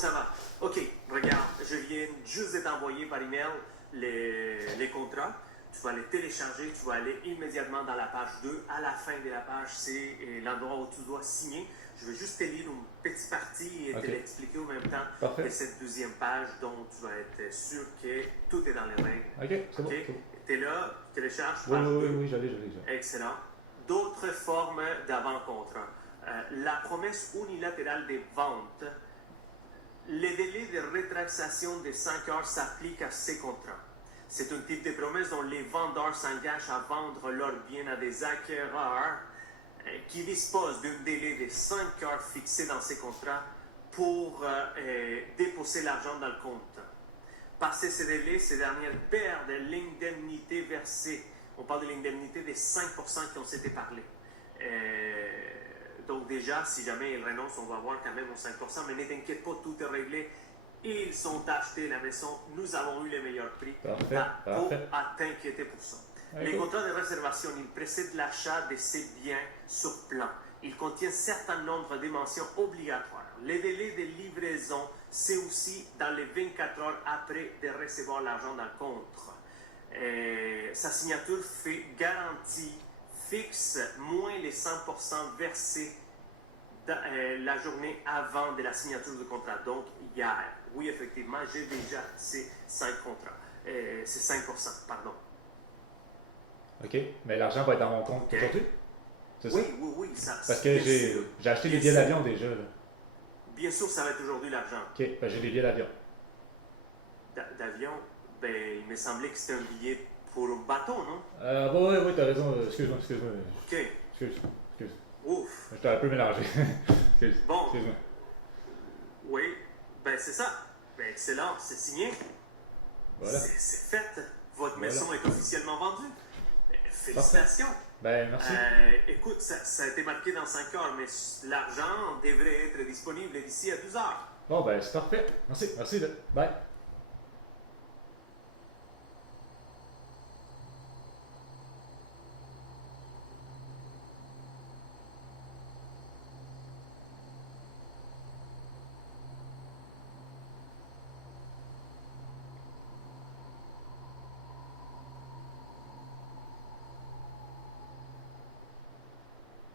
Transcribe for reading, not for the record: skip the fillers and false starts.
ça va? OK, regarde, je viens juste de t'envoyer par email les contrats. Tu vas les télécharger, tu vas aller immédiatement dans la page 2. À la fin de la page, c'est l'endroit où tu dois signer. Je vais juste te lire une petite partie et te l'expliquer en même temps Parfait. de cette deuxième page dont tu vas être sûr que tout est dans les règles. OK, c'est bon. Tu es là, tu télécharges Oui, page 2. oui, j'allais. Excellent. D'autres formes d'avant-contrat. La promesse unilatérale des ventes. Les délais de rétractation de 5 heures s'appliquent à ces contrats. C'est un type de promesse dont les vendeurs s'engagent à vendre leurs biens à des acquéreurs qui disposent d'un délai de 5 heures fixé dans ces contrats pour déposer l'argent dans le compte. Passé ce délai, ces dernières perdent l'indemnité versée. On parle de l'indemnité des 5% qui ont été parlé. Donc déjà, si jamais ils renoncent, on va avoir quand même aux 5%, mais ne t'inquiète pas, tout est réglé. Ils ont acheté la maison, nous avons eu les meilleurs prix. Parfait. À t'inquiéter pour ça. Les contrats de réservation, ils précèdent l'achat de ces biens sur plan. Ils contiennent un certain nombre de mentions obligatoires. Les délais de livraison, c'est aussi dans les 24 heures après de recevoir l'argent dans le compte. Sa signature fait garantie fixe moins les 100% versés la journée avant de la signature du contrat. Donc, hier, oui, effectivement, j'ai déjà ces 5 contrats. C'est 5%, pardon. OK, mais l'argent va être dans mon compte aujourd'hui? C'est ça? Oui, ça. Parce que j'ai acheté les billets d'avion déjà. Là. Bien sûr, ça va être aujourd'hui l'argent. OK, ben j'ai les billets d'avion. D'avion? Ben, il me semblait que c'était un billet pour un bateau, non? Oui, t'as raison. Excuse-moi. OK. Excuse. Ouf. J'étais un peu mélangé. Bon. Excuse-moi. Oui, ben c'est ça. Ben excellent, c'est signé. Voilà. C'est fait. Votre maison est officiellement vendue. Félicitations. Parfait. Ben, merci. Écoute, ça a été marqué dans 5 heures, mais l'argent devrait être disponible d'ici à 12 heures. Bon, ben, c'est parfait. Merci. Là. Bye.